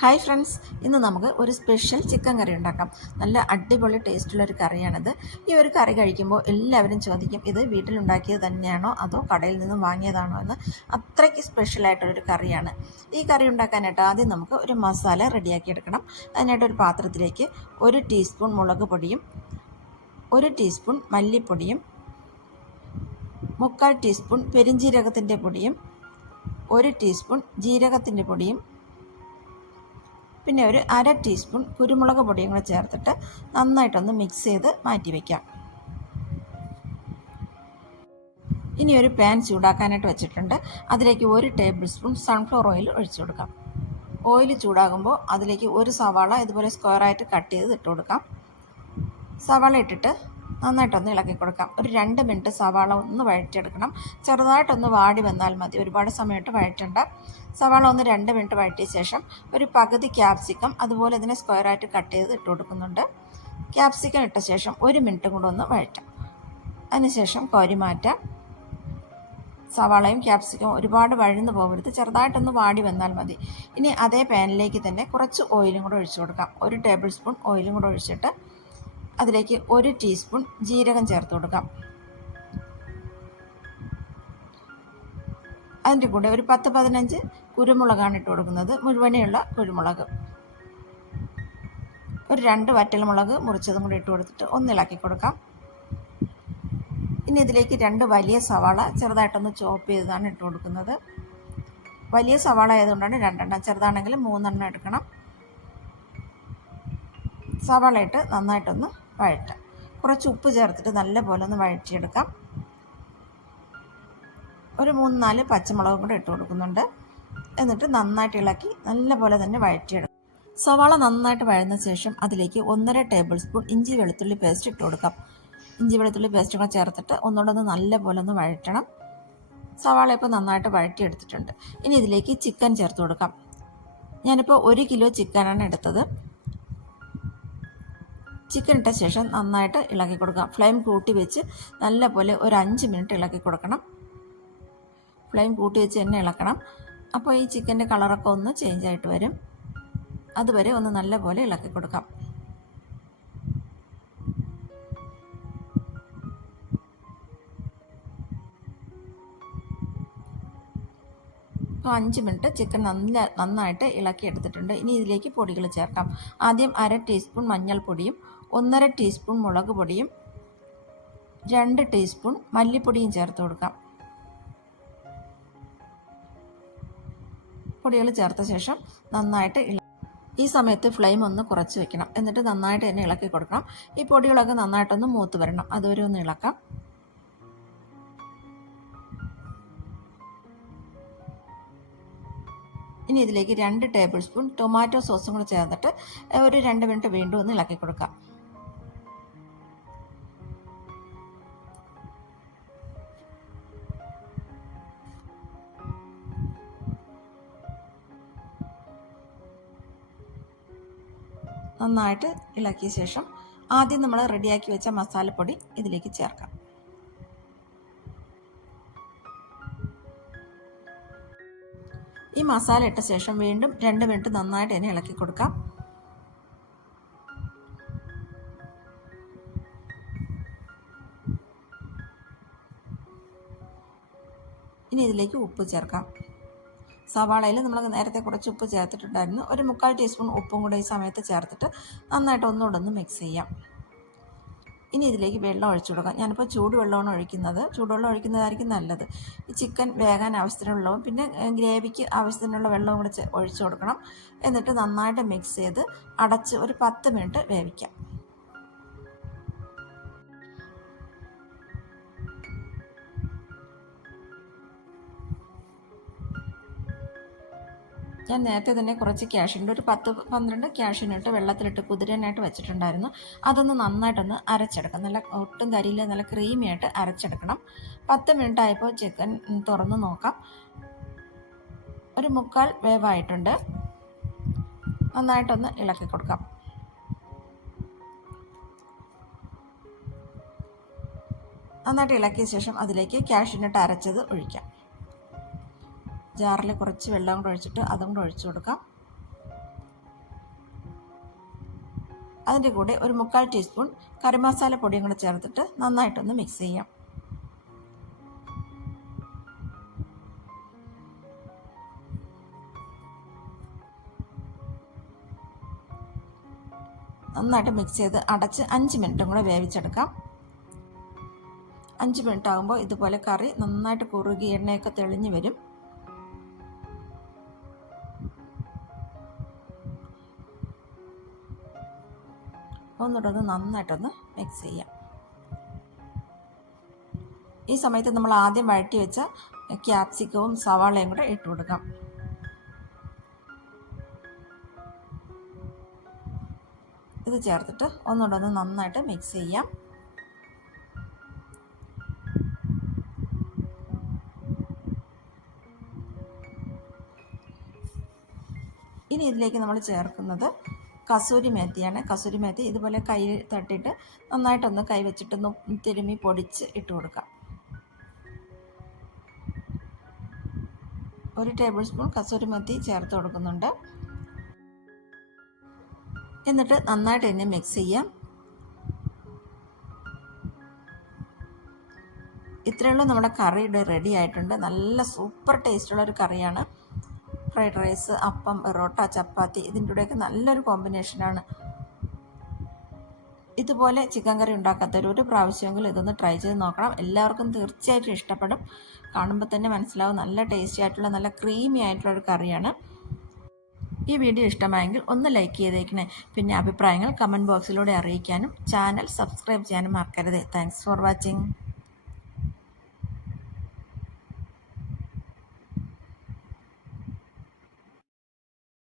Hi friends ഇന്ന് നമുക്ക് ഒരു സ്പെഷ്യൽ ചിക്കൻ കറി ഉണ്ടാക്കാം. നല്ല അടിപൊളി ടേസ്റ്റുള്ള ഒരു കറിയാണിത്. ഈ ഒരു കറി കഴിക്കുമ്പോൾ എല്ലാവരും ചോദിക്കും ഇത് വീട്ടിലുണ്ടാക്കിയത് തന്നെയാണോ അതോ കടയിൽ നിന്നും വാങ്ങിയതാണോ എന്ന്? അത്രയ്ക്ക് സ്പെഷ്യലായിട്ടുള്ളൊരു കറിയാണ്. ഈ കറി ഉണ്ടാക്കാനായിട്ട് ആദ്യം നമുക്ക് ഒരു മസാല റെഡിയാക്കിയെടുക്കണം അതിനായിട്ട് ഒരു പാത്രത്തിലേക്ക് ഒരു ടീസ്പൂൺ മുളക് പൊടിയും ഒരു ടീസ്പൂൺ മല്ലിപ്പൊടിയും മുക്കാൽ ടീസ്പൂൺ പെരിഞ്ജീരകത്തിന്റെ പൊടിയും ഒരു ടീസ്പൂൺ ജീരകത്തിന്റെ പൊടിയും പിന്നെ ഒരു അര ടീസ്പൂൺ കുരുമുളക് പൊടിയും കൂടെ ചേർത്തിട്ട് നന്നായിട്ടൊന്ന് മിക്സ് ചെയ്ത് മാറ്റി വയ്ക്കാം ഇനി ഒരു പാൻ ചൂടാക്കാനായിട്ട് വെച്ചിട്ടുണ്ട്. അതിലേക്ക് ഒരു ടേബിൾ സ്പൂൺ സൺഫ്ലവർ ഓയിൽ ഒഴിച്ചു കൊടുക്കാം. ഓയിൽ ചൂടാകുമ്പോൾ അതിലേക്ക് ഒരു സവാള ഇതുപോലെ സ്ക്വയറായിട്ട് കട്ട് ചെയ്ത് ഇട്ട് കൊടുക്കാം. സവാള ഇട്ടിട്ട് നന്നായിട്ടൊന്ന് ഇളക്കി കൊടുക്കാം. ഒരു രണ്ട് മിനിറ്റ് സവാള ഒന്ന് വഴറ്റിയെടുക്കണം. ചെറുതായിട്ടൊന്ന് വാടി വന്നാൽ മതി. ഒരുപാട് സമയമായിട്ട് വഴറ്റണ്ട. സവാള ഒന്ന് രണ്ട് മിനിറ്റ് വഴറ്റിയ ശേഷം ഒരു പകുതി ക്യാപ്സിക്കം അതുപോലെ ഇതിനെ സ്ക്വയറായിട്ട് കട്ട് ചെയ്ത് ഇട്ട് കൊടുക്കുന്നുണ്ട്. ക്യാപ്സിക്കം ഇട്ട ശേഷം ഒരു മിനിറ്റും കൂടെ ഒന്ന് വഴറ്റാം. അതിനുശേഷം കോരി മാറ്റാം. സവാളയും ക്യാപ്സിക്കവും ഒരുപാട് വഴന്നു പോകരുത്. ചെറുതായിട്ടൊന്ന് വാടി വന്നാൽ മതി. ഇനി അതേ പാനിലേക്ക് തന്നെ കുറച്ച് ഓയിലും കൂടെ ഒഴിച്ചു കൊടുക്കാം. ഒരു ടേബിൾ സ്പൂൺ ഓയിലും കൂടെ ഒഴിച്ചിട്ട് അതിലേക്ക് ഒരു ടീസ്പൂൺ ജീരകം ചേർത്ത് കൊടുക്കാം. അതിന്റെ കൂടെ ഒരു പത്ത് പതിനഞ്ച് കുരുമുളകാണ് ഇട്ട് കൊടുക്കുന്നത്. മുഴുവനെയുള്ള കുരുമുളക്. ഒരു രണ്ട് വറ്റൽമുളക് മുറിച്ചതും കൂടി ഇട്ട് കൊടുത്തിട്ട് ഒന്നിളക്കി കൊടുക്കാം. ഇനി ഇതിലേക്ക് രണ്ട് വലിയ സവാള ചെറുതായിട്ടൊന്ന് ചോപ്പ് ചെയ്തതാണ് ഇട്ട് കൊടുക്കുന്നത്. വലിയ സവാള ആയതുകൊണ്ടാണ് രണ്ടെണ്ണം. ചെറുതാണെങ്കിൽ മൂന്നെണ്ണം എടുക്കണം. സവാള ഇട്ട് നന്നായിട്ടൊന്ന് വഴറ്റാം. കുറച്ച് ഉപ്പ് ചേർത്തിട്ട് നല്ലപോലെ ഒന്ന് വഴറ്റിയെടുക്കാം. ഒരു മൂന്ന് നാല് പച്ചമുളകും കൂടെ ഇട്ട് കൊടുക്കുന്നുണ്ട്. എന്നിട്ട് നന്നായിട്ട് ഇളക്കി നല്ലപോലെ തന്നെ വഴറ്റിയെടുക്കാം. സവാള നന്നായിട്ട് വഴന്ന ശേഷം അതിലേക്ക് ഒന്നര ടേബിൾ സ്പൂൺ ഇഞ്ചി വെളുത്തുള്ളി പേസ്റ്റ് ഇട്ട് കൊടുക്കാം. ഇഞ്ചി വെളുത്തുള്ളി പേസ്റ്റ് കൂടെ ചേർത്തിട്ട് ഒന്നുകൂടെ ഒന്ന് നല്ലപോലെ ഒന്ന് വഴറ്റണം. സവാള ഇപ്പോൾ നന്നായിട്ട് വഴറ്റിയെടുത്തിട്ടുണ്ട്. ഇനി ഇതിലേക്ക് ചിക്കൻ ചേർത്ത് കൊടുക്കാം. ഞാനിപ്പോൾ ഒരു കിലോ ചിക്കനാണ് എടുത്തത്. ചിക്കൻ ഇട്ട ശേഷം നന്നായിട്ട് ഇളക്കി കൊടുക്കാം ഫ്ലെയിം കൂട്ടി വെച്ച് നല്ലപോലെ ഒരു അഞ്ച് മിനിറ്റ് ഇളക്കി കൊടുക്കണം. ഫ്ലെയിം കൂട്ടി വെച്ച് തന്നെ ഇളക്കണം. അപ്പോൾ ഈ ചിക്കന്റെ കളറൊക്കെ ഒന്ന് ചേഞ്ച് ആയിട്ട് വരും. അതുവരെ ഒന്ന് നല്ലപോലെ ഇളക്കി കൊടുക്കാം. അപ്പോൾ അഞ്ച് മിനിറ്റ് ചിക്കൻ നല്ല നന്നായിട്ട് ഇളക്കി എടുത്തിട്ടുണ്ട്. ഇനി ഇതിലേക്ക് പൊടികൾ ചേർക്കാം. ആദ്യം അര ടീസ്പൂൺ മഞ്ഞൾപ്പൊടിയും ഒന്നര ടീസ്പൂൺ മുളക് പൊടിയും രണ്ട് ടീസ്പൂൺ മല്ലിപ്പൊടിയും ചേർത്ത് കൊടുക്കാം. പൊടികൾ ചേർത്ത ശേഷം നന്നായിട്ട് ഈ സമയത്ത് ഫ്ലെയിം ഒന്ന് കുറച്ച് വെക്കണം. എന്നിട്ട് നന്നായിട്ട് തന്നെ ഇളക്കി കൊടുക്കണം. ഈ പൊടികളൊക്കെ നന്നായിട്ടൊന്ന് മൂത്ത് വരണം. അതുവരെ ഒന്ന് ഇളക്കാം. ഇനി ഇതിലേക്ക് രണ്ട് ടേബിൾ സ്പൂൺ ടൊമാറ്റോ സോസും കൂടി ചേർന്നിട്ട് ഒരു രണ്ട് മിനിറ്റ് വീണ്ടും ഒന്ന് ഇളക്കി കൊടുക്കാം. നന്നായിട്ട് ഇളക്കിയ ശേഷം ആദ്യം നമ്മൾ റെഡിയാക്കി വെച്ച മസാലപ്പൊടി ഇതിലേക്ക് ചേർക്കാം. ഈ മസാല ഇട്ട ശേഷം വീണ്ടും രണ്ട് മിനിറ്റ് നന്നായിട്ട് തന്നെ ഇളക്കി കൊടുക്കാം. ഇനി ഇതിലേക്ക് ഉപ്പ് ചേർക്കാം. സവാളയിൽ നമ്മൾ നേരത്തെ കുറച്ച് ഉപ്പ് ചേർത്തിട്ടുണ്ടായിരുന്നു. ഒരു മുക്കാൽ ടീസ്പൂൺ ഉപ്പും കൂടെ ഈ സമയത്ത് ചേർത്തിട്ട് നന്നായിട്ട് ഒന്നുകൂടെ ഒന്ന് മിക്സ് ചെയ്യാം. ഇനി ഇതിലേക്ക് വെള്ളം ഒഴിച്ചു കൊടുക്കാം. ഞാനിപ്പോൾ ചൂടുവെള്ളമാണ് ഒഴിക്കുന്നത്. ചൂടുവെള്ളം ഒഴിക്കുന്നതായിരിക്കും നല്ലത്. ഈ ചിക്കൻ വേകാൻ ആവശ്യത്തിനുള്ള പിന്നെ ഗ്രേവിക്ക് ആവശ്യത്തിനുള്ള വെള്ളവും കൂടെ ഒഴിച്ചു കൊടുക്കണം. എന്നിട്ട് നന്നായിട്ട് മിക്സ് ചെയ്ത് അടച്ച് ഒരു പത്ത് മിനിറ്റ് വേവിക്കാം. ഞാൻ നേരത്തെ തന്നെ കുറച്ച് ക്യാഷിന്റെ ഒരു പത്ത് പന്ത്രണ്ട് ക്യാഷിനിട്ട് വെള്ളത്തിലിട്ട് കുതിരാനായിട്ട് വെച്ചിട്ടുണ്ടായിരുന്നു. അതൊന്ന് നന്നായിട്ടൊന്ന് അരച്ചെടുക്കാം നല്ല ഒട്ടും കരിയില്ല നല്ല ക്രീമി ആയിട്ട് അരച്ചെടുക്കണം. പത്ത് മിനിറ്റ് ആയപ്പോൾ ചിക്കൻ തുറന്ന് നോക്കാം. ഒരു മുക്കാൽ വേവായിട്ടുണ്ട്. നന്നായിട്ടൊന്ന് ഇളക്കി കൊടുക്കാം. നന്നായിട്ട് ഇളക്കിയ ശേഷം അതിലേക്ക് ക്യാഷിനിട്ട് അരച്ചത് ഒഴിക്കാം. ജാറിൽ കുറച്ച് വെള്ളം കൂടെ ഒഴിച്ചിട്ട് അതും കൂടെ ഒഴിച്ചു കൊടുക്കാം. അതിന്റെ കൂടെ ഒരു മുക്കാൽ ടീസ്പൂൺ കറി മസാല പൊടിയും കൂടെ ചേർത്തിട്ട് നന്നായിട്ടൊന്ന് മിക്സ് ചെയ്യാം. നന്നായിട്ട് മിക്സ് ചെയ്ത് അടച്ച് അഞ്ച് മിനിറ്റും കൂടെ വേവിച്ചെടുക്കാം. അഞ്ച് മിനിറ്റ് ആകുമ്പോൾ ഇതുപോലെ കറി നന്നായിട്ട് കുറുകി എണ്ണയൊക്കെ തെളിഞ്ഞു വരും. ഒന്നുകൂടെ ഒന്ന് നന്നായിട്ടൊന്ന് മിക്സ് ചെയ്യാം. ഈ സമയത്ത് നമ്മൾ ആദ്യം വഴറ്റി വെച്ച ക്യാപ്സിക്കവും സവാളയും കൂടെ ഇട്ട് കൊടുക്കാം. ഇത് ചേർത്തിട്ട് ഒന്നുകൂടെ ഒന്ന് നന്നായിട്ട് മിക്സ് ചെയ്യാം. ഇനി ഇതിലേക്ക് നമ്മൾ ചേർക്കുന്നത് കസൂരി മേത്തിയാണ്. കസൂരി മേത്തി ഇതുപോലെ കൈ തട്ടിയിട്ട് നന്നായിട്ടൊന്ന് കൈ വെച്ചിട്ടൊന്ന് തിരുമ്മി പൊടിച്ച് ഇട്ട് കൊടുക്കാം. ഒരു ടേബിൾ സ്പൂൺ കസൂരി മേത്തി ചേർത്ത് കൊടുക്കുന്നുണ്ട്. എന്നിട്ട് നന്നായിട്ട് ഇതിനെ മിക്സ് ചെയ്യാം. ഇത്രയുള്ള നമ്മുടെ കറി ഇവിടെ റെഡി ആയിട്ടുണ്ട്. നല്ല സൂപ്പർ ടേസ്റ്റുള്ള ഒരു കറിയാണ്. ഫ്രൈഡ് റൈസ് അപ്പം പൊറോട്ട ചപ്പാത്തി ഇതിന്റെ കൂടെയൊക്കെ നല്ലൊരു കോമ്പിനേഷനാണ്. ഇതുപോലെ ചിക്കൻ കറി ഉണ്ടാക്കാത്തവർ ഒരു പ്രാവശ്യമെങ്കിലും ഇതൊന്ന് ട്രൈ ചെയ്ത് നോക്കണം. എല്ലാവർക്കും തീർച്ചയായിട്ടും ഇഷ്ടപ്പെടും. കാണുമ്പോൾ തന്നെ മനസ്സിലാവും. നല്ല ടേസ്റ്റി ആയിട്ടുള്ള നല്ല ക്രീമി ആയിട്ടുള്ള ഒരു കറിയാണ്. ഈ വീഡിയോ ഇഷ്ടമായെങ്കിൽ ഒന്ന് ലൈക്ക് ചെയ്തേക്കണേ. പിന്നെ അഭിപ്രായങ്ങൾ കമന്റ് ബോക്സിലൂടെ അറിയിക്കാനും ചാനൽ സബ്സ്ക്രൈബ് ചെയ്യാനും മറക്കരുത്. Thanks for watching.